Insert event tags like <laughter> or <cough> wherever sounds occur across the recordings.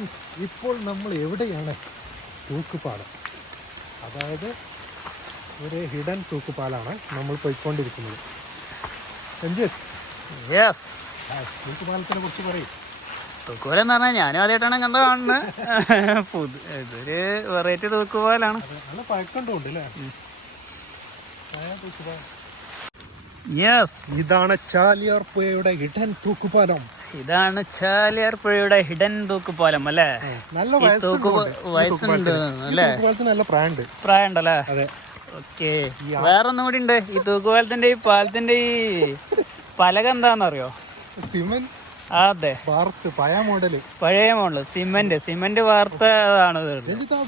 Friends ഇപ്പോൾ നമ്മൾ എവിടെയാണ്? തൂക്കുപാലം അതായത് ഒരു ഹിഡൻ തൂക്കുപാലാണ് നമ്മൾ പോയിക്കൊണ്ടിരിക്കുന്നത്. യെസ് തൂക്കുപാലത്തിനെ കുറിച്ച് പറയും. തൂക്കുപാലം എന്ന് പറഞ്ഞാൽ ഞാനും ആദ്യമായിട്ടാണ് കണ്ട കാണുന്നത്. പുതു ഇതൊരു വെറൈറ്റി തൂക്കുപാലാണ്. യെസ് ഇതാണ് ചാലിയാർ പുഴയുടെ ഹിഡൻ തൂക്കുപാലം. ഇതാണ് ചാലിയാർ പുഴയുടെ ഹിഡൻ തൂക്കുപാലം അല്ലേ? നല്ല വയസ്സുണ്ട് അല്ലേ? നല്ല പ്രായണ്ട് പ്രായം ഉണ്ടല്ലേ അതെ. ഓക്കെ. വേറൊന്നും കൂടി ഉണ്ട്. ഈ തൂക്കുപാലത്തിന്റെ ഈ പാലത്തിന്റെ ഈ പലക എന്താണെന്നറിയോ? സിമന്റ് അതെ. വാർത്ത് പഴയ മോഡൽ. പഴയ മോഡൽ സിമെന്റ്. സിമെന്റ് ഇത്. രഞ്ജിത്ത്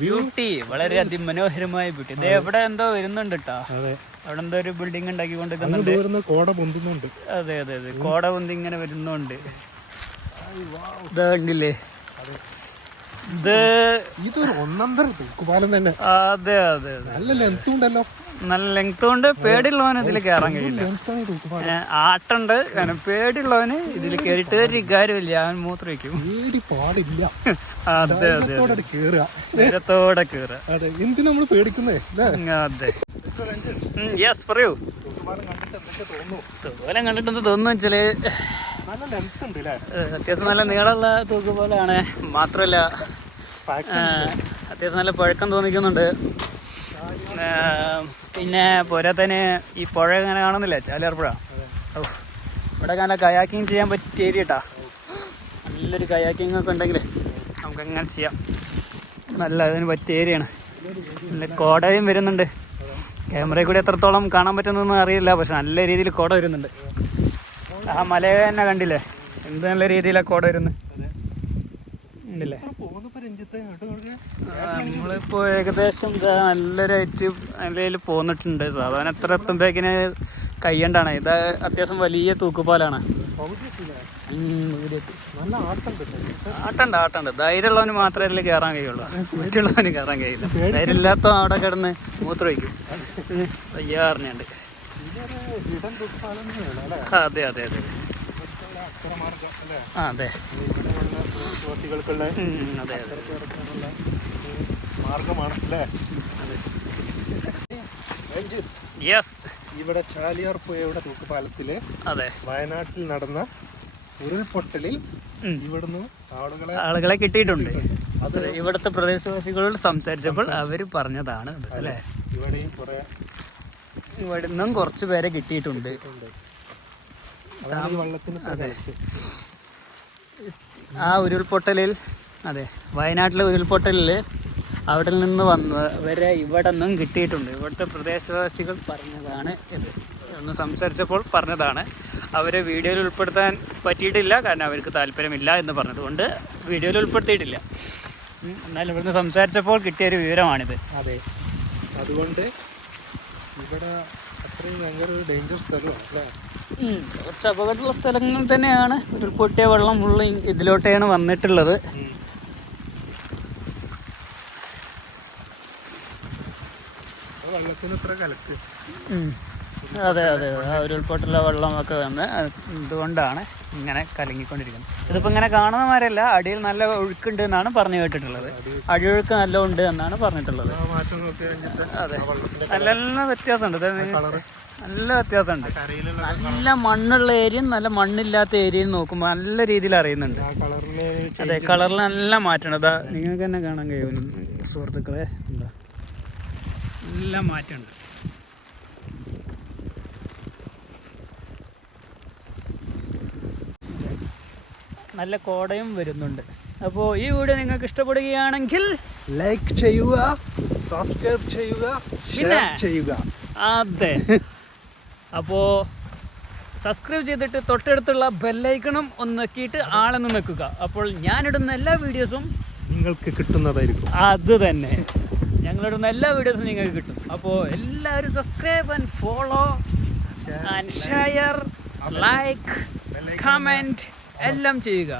ബ്യൂട്ടി ഒന്ന് വളരെ അതിമനോഹരമായ ബ്യൂട്ടി. ഇത് എവിടെ എന്തോ വരുന്നുണ്ട് കേട്ടോ അവിടെ എന്തോ ഒരു ബിൽഡിംഗ് ഉണ്ടാക്കി ഉണ്ടാക്കിക്കൊണ്ടിരിക്കുന്നുണ്ട് കോട പൊന്തുന്നുണ്ട്. അതെ അതെ അതെ. കോട പൊന്തി ഇങ്ങനെ വരുന്നുണ്ട്. ഇതാണ്ടില്ലേ ഇത് ഇതൊരു ഒന്നന്തര തൂക്കുപാലം തന്നെ. അതെ അതെ അതെ. നല്ല ലെങ്ത് ഉണ്ടല്ലോ. നല്ല ലെങ്ത് കൊണ്ട് പേടിയുള്ളവന് ഇതിൽ കയറാൻ കഴിയില്ല. ആട്ടുണ്ട്. കാരണം പേടിയുള്ളവന് ഇതിൽ കയറിയിട്ട് ഒരു കാര്യമില്ല അവൻ മൂത്രം വയ്ക്കും പാടില്ല <laughs> അതെ അതെ ധൈര്യത്തോടെ കയറുക അതെ എന്തിനാ നമ്മൾ പേടിക്കുന്നേ? അതെ. യെസ് പറയൂ. തൂക്കുപാലം കണ്ടിട്ട് എന്ത് തോന്നുന്നു? വെച്ചാൽ അത്യാവശ്യം നല്ല നീളമുള്ള തൂക്കുപാലാണ് മാത്രമല്ല ഏ, അത്യാവശ്യം നല്ല പഴക്കം തോന്നിക്കുന്നുണ്ട്. പിന്നെ പോരാത്തതിന് ഈ പുഴ ഇങ്ങനെ കാണുന്നില്ല? ചാലിയാർ പുഴ ഇവിടെ നല്ല കയാക്കിങ് ചെയ്യാൻ പറ്റിയ ഏരിയ കേട്ടാ നല്ലൊരു കയാക്കിങ് ഒക്കെ ഉണ്ടെങ്കിൽ നമുക്ക് അങ്ങനെ ചെയ്യാം. നല്ല അതിന് പറ്റിയ ഏരിയയാണ്. നല്ല കോടയും വരുന്നുണ്ട്. ക്യാമറയിൽ കൂടി എത്രത്തോളം കാണാൻ പറ്റുന്നൊന്നും അറിയില്ല പക്ഷെ നല്ല രീതിയിൽ കോട വരുന്നുണ്ട്. ആ മല തന്നെ കണ്ടില്ലേ? എന്ത് നല്ല രീതിയിലാണ് കോട വരുന്നത്. നമ്മളിപ്പോൾ ഏകദേശം നല്ലൊരു ഐറ്റ് നിലയിൽ പോന്നിട്ടുണ്ട്. സാധാരണ എത്ര എത്തുമ്പോഴേക്കിന് കയ്യണ്ടാണ് ഇത് അത്യാവശ്യം വലിയ തൂക്കുപാലാണ്. നല്ല ആട്ടുണ്ട് ആട്ടുണ്ട്. ധൈര്യമുള്ളവന് മാത്രമേ അതിൽ കയറാൻ കഴിയുള്ളൂ. മറ്റുള്ളവന് കയറാൻ കഴിയില്ല. ധൈര്യം ഇല്ലാത്ത അവിടെ കിടന്ന് മൂത്ര വയ്ക്കും തന്നെയാണ് അതെ അതെ അതെ. ആ അതെ. അതെ മാർഗമാണ് യെസ് ഇവിടെ ചാലിയാർ പുഴയുടെ തൂക്കുപാലത്തിൽ അതെ. വയനാട്ടിൽ നടന്ന ഉരുൾപൊട്ടലിൽ. ഇവിടുന്ന് ആളുകളെ ആളുകളെ കിട്ടിയിട്ടുണ്ട്. അത് ഇവിടുത്തെ പ്രദേശവാസികളോട് സംസാരിച്ചപ്പോൾ അവർ പറഞ്ഞതാണ് അല്ലേ? ഇവിടെയും കുറെ ഇവിടുന്നും കുറച്ച് പേരെ കിട്ടിയിട്ടുണ്ട്. കലക്ക്. ആ ഉരുൾപൊട്ടലിൽ അതെ വയനാട്ടിലെ ഉരുൾപൊട്ടലിൽ അവിടെ നിന്ന് വന്നവരെ ഇവിടെ നിന്നും കിട്ടിയിട്ടുണ്ട്. ഇവിടുത്തെ പ്രദേശവാസികൾ പറഞ്ഞതാണ് ഇത്. ഒന്ന് സംസാരിച്ചപ്പോൾ പറഞ്ഞതാണ്. അവരെ വീഡിയോയിൽ ഉൾപ്പെടുത്താൻ പറ്റിയിട്ടില്ല. കാരണം അവർക്ക് താല്പര്യമില്ല എന്ന് പറഞ്ഞതുകൊണ്ട് വീഡിയോയിൽ ഉൾപ്പെടുത്തിയിട്ടില്ല. എന്നാലും ഇവിടുന്ന് സംസാരിച്ചപ്പോൾ കിട്ടിയൊരു വിവരമാണിത്. അതെ. അതുകൊണ്ട് ഇവിടെ അത്രയും ഭയങ്കര ഒരു ഡേഞ്ചർ സ്ഥലമാണ് അല്ലേ? കുറച്ച് അപകടമുള്ള സ്ഥലങ്ങൾ തന്നെയാണ്. ഉരുൾപൊട്ടിയ വെള്ളം ഫുള്ള് ഇതിലോട്ടാണ് വന്നിട്ടുള്ളത്. വെള്ളത്തിന് ഇത്ര കലക്ക്. അതെ അതെ ആ ഉരുൾപൊട്ടല വെള്ളമൊക്കെ വന്ന് എന്തുകൊണ്ടാണ് ഇതുകൊണ്ടാണ് ഇങ്ങനെ കലങ്ങിക്കൊണ്ടിരിക്കുന്നത്? ഇതിപ്പോൾ ഇങ്ങനെ കാണുന്നമാരല്ല അടിയിൽ നല്ല ഒഴുക്കുണ്ട് എന്നാണ് പറഞ്ഞു കേട്ടിട്ടുള്ളത്. അടിയൊഴുക്ക് നല്ല ഉണ്ട് എന്നാണ് പറഞ്ഞിട്ടുള്ളത്. അതെ. നല്ല നല്ല വ്യത്യാസമുണ്ട്. നല്ല വ്യത്യാസമുണ്ട്. നല്ല മണ്ണുള്ള ഏരിയയും നല്ല മണ്ണില്ലാത്ത ഏരിയയും നോക്കുമ്പോൾ നല്ല രീതിയിൽ അറിയുന്നുണ്ട്. അതെ കളറിൽ നല്ല മാറ്റണം അതാ നിങ്ങൾക്ക് തന്നെ കാണാൻ കഴിയും സുഹൃത്തുക്കളെ. എന്താ നല്ല മാറ്റമുണ്ട്. നല്ല കോടയും വരുന്നുണ്ട്. അപ്പോ ഈ വീഡിയോ നിങ്ങൾക്ക് ഇഷ്ടപ്പെടുകയാണെങ്കിൽ ലൈക്ക് ചെയ്യുക സബ്സ്ക്രൈബ് ചെയ്യുക ഷെയർ? ചെയ്യുക. അതെ. അപ്പോ സബ്സ്ക്രൈബ് ചെയ്തിട്ട് തൊട്ടടുത്തുള്ള ബെല്ലൈക്കണം ഒന്ന് നോക്കിയിട്ട് ആളെന്ന് നിൽക്കുക അപ്പോൾ ഞാനിടുന്ന എല്ലാ വീഡിയോസും നിങ്ങൾക്ക് കിട്ടുന്നതായിരിക്കും. അത് തന്നെ. ഞങ്ങളിടുന്ന എല്ലാ വീഡിയോസും നിങ്ങൾക്ക് കിട്ടും. അപ്പോൾ എല്ലാവരും subscribe and follow and share like comment എല്ലാം ചെയ്യുക.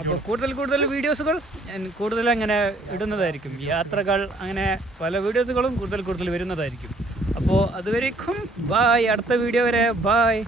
അപ്പോൾ കൂടുതൽ കൂടുതൽ വീഡിയോസുകൾ ഞാൻ കൂടുതൽ അങ്ങനെ ഇടുന്നതായിരിക്കും. യാത്രകൾ അങ്ങനെ പല വീഡിയോസുകളും കൂടുതൽ കൂടുതൽ വരുന്നതായിരിക്കും. അപ്പോൾ അതുവരേക്കും ബായ് അടുത്ത വീഡിയോ വരെ ബായ്